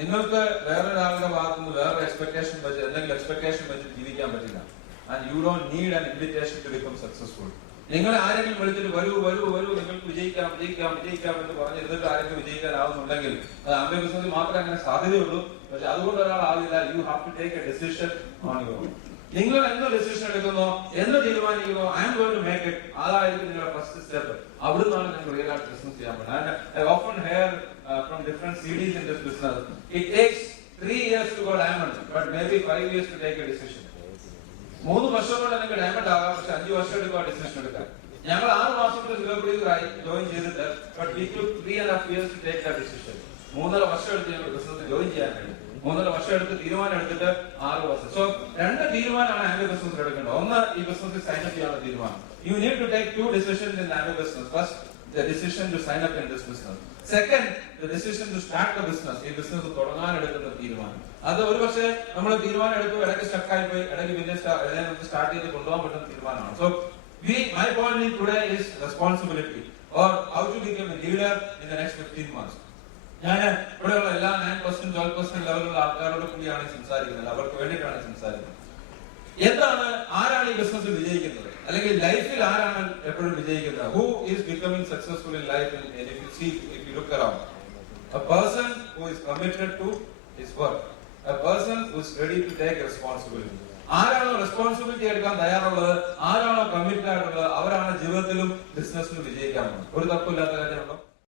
നിങ്ങൾക്ക് വേറൊരാളുടെ ഭാഗത്തുനിന്ന് വേറെ എക്സ്പെക്ടേഷൻ വെച്ച് എന്തെങ്കിലും എക്സ്പെക്ടേഷൻ വെച്ച് ജീവിക്കാൻ പറ്റില്ല. And you don't need an invitation to become successful. നിങ്ങൾ ആരെങ്കിലും വിളിച്ചിട്ട് വരൂ വരൂ വരൂ നിങ്ങൾക്ക് വിജയിക്കാം വിജയിക്കാം വിജയിക്കാം എന്ന് പറഞ്ഞിരുന്നിട്ട് ആരെങ്കിലും വിജയിക്കാനാവുന്നുണ്ടെങ്കിൽ അത് ആംബിയ ബിസിനസ്സിൽ മാത്രമേ അങ്ങനെ സാധ്യതയുള്ളൂ. പക്ഷെ അതുകൊണ്ട് ഒരാൾ ആവില്ല. You have to take a decision on your own. നിങ്ങൾ എന്ത് ഡിസിഷൻ എടുക്കുന്നോ എന്ന് തീരുമാനിക്കുന്നോ I am going to make it, അതായിരിക്കും നിങ്ങളുടെ ഫസ്റ്റ് സ്റ്റെപ്പ്. അവിടുന്നാണ് നിങ്ങൾ റിയൽ ആയിട്ട് ബിസിനസ് ചെയ്യാൻ പറ്റുന്നത്. I often hair from different series in this business it takes 3 years to go diamond, but maybe 5 years to take a decision. 3 വർഷം കൊണ്ട് നിങ്ങൾക്ക് ഡയമണ്ട് ആകാം, പക്ഷെ 5 വർഷം എടുക്കുക ഡിസിഷൻ എടുക്കാൻ. ഞങ്ങൾ 6 മാസം കൊണ്ട് സിംഗപ്പൂരിൽ ജോയിൻ ചെയ്തിട്ട് but we took 3.5 years to take that decision. 3.5 വർഷം എടുത്ത് ഞങ്ങൾ ബിസിനസ് ജോയിൻ ചെയ്യാൻ വേണ്ടി 3.5 വർഷം എടുത്ത് തീരുമാനം എടുത്തിട്ട് 6 വർഷം. സോ 2 തീരുമാനമാണ് ആംബിയ ബിസിനസ് എടുക്കേണ്ടത്. ഒന്ന്, ഈ ബിസിനസ്സിൽ സൈൻ അപ്പ് ചെയ്യാനുള്ള തീരുമാനം. You need to take 2 decisions in ആംബിയ business. First, the decision to sign up in this business. Second, the decision to start the business. ഈ ബിസിനസ് തുടങ്ങാൻ എടുക്കുന്ന തീരുമാനം. അത് ഒരു പക്ഷേ നമ്മൾ തീരുമാനം എടുത്തു ഇടയ്ക്ക് സ്റ്റക്കായി പോയി, ഇടയ്ക്ക് പിന്നെ നമുക്ക് സ്റ്റാർട്ട് ചെയ്ത് കൊണ്ടുപോകാൻ പറ്റുന്ന തീരുമാനമാണ്. So my point in today is responsibility or how to become a leader in the next 15 months. ഞാൻ ഇവിടെയുള്ള എല്ലാ 9%, 12% ലെവലുള്ള ആൾക്കാരോട് കൂടിയാണ് സംസാരിക്കുന്നത്. അവർക്ക് വേണ്ടിയിട്ടാണ് സംസാരിക്കുന്നത്. എന്താണ്, ആരാണ് ഈ ബിസിനസ്സിൽ വിജയിക്കുന്നത്, അല്ലെങ്കിൽ ലൈഫിൽ ആരാണ് എപ്പോഴും വിജയിക്കുന്നത്? Who is becoming successful in life? If you look around, a person who is committed to his work, a person who is ready to take responsibility. ആരാണോ റെസ്പോൺസിബിലിറ്റി എടുക്കാൻ തയ്യാറുള്ളത്, ആരാണോ കമ്മിറ്റഡ് ആയിട്ടുള്ളത്, അവരാണ് ജീവിതത്തിലും ബിസിനസ്സിലും വിജയിക്കാൻ പോകുന്നത്. ഒരു തർക്കമില്ലാത്ത കാര്യമുണ്ടോ?